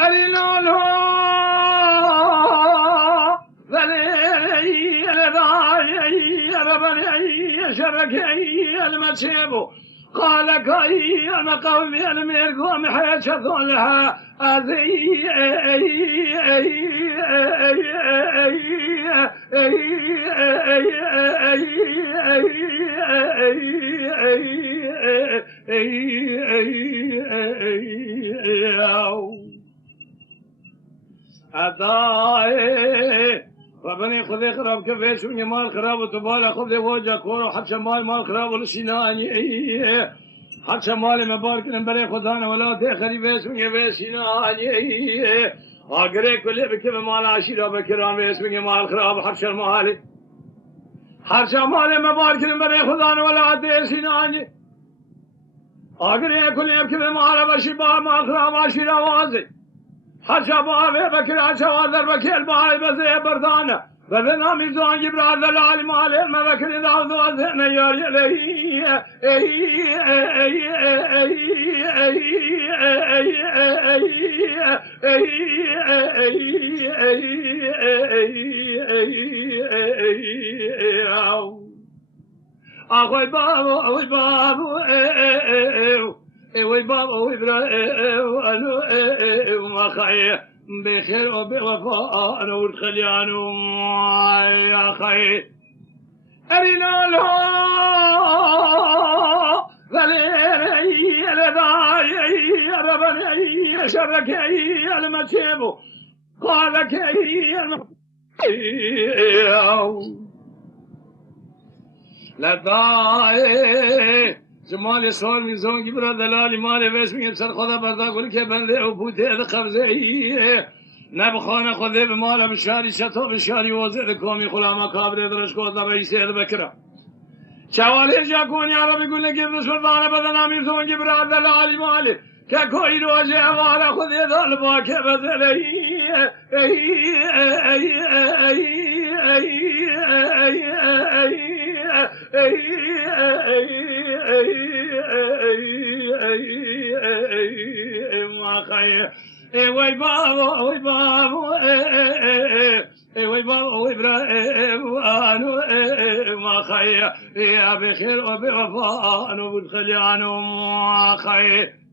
أرينولو ذلي لذاي ربني شركي المسيبو قال كاي أنا قومي الميركم حيشة لها أذي أداي ربنا خذ خراب كفيش ونمال خراب وتبالا خذ وجه كورو حتى مال خراب والسناني حتى مال مبارك نبري خدانا ولا تخري بيس ونيا سناني أقرأ كل بكم مال عشيرة بكرام بيس ونيا مال خراب حتى مالي حتى مال مبارك نبري خدانا ولا تسناني أقرأ كل بكم مال بشباب مال خراب عشيرة وازي حتى بابي بكر حتى وادر بكر باي بزي بردانه بدنا ميزان جبران دلال مال ما بكر داود وزن يا لي اخوي بابو اخوي بابو ويبابا وإبراهيم وما خير بخير وبوفاء أنا والخليان يا خير أرينا له ذليل لذاي ربني شركي المسيب قال كي لذاي جمال سوال میزان کی برا دلالی مال ویس میگم سر خدا بردا گل که بنده او بوده قبضه ایه نب خانه خدا به مال بشاری شتا بشاری وزد کامی خلاما کابره درش کو دا بیسه بکرا چواله جا کونی عربی گل که رسول دانه بدن میزان کی برا دلالی مال که کوئی روزه وارا خدا دل با که بدلی ما خير وي بابا وي بابا وي بابا وإبراهيم وأنا ما خير يا بخير وبوفاء أنا والخليان ما خير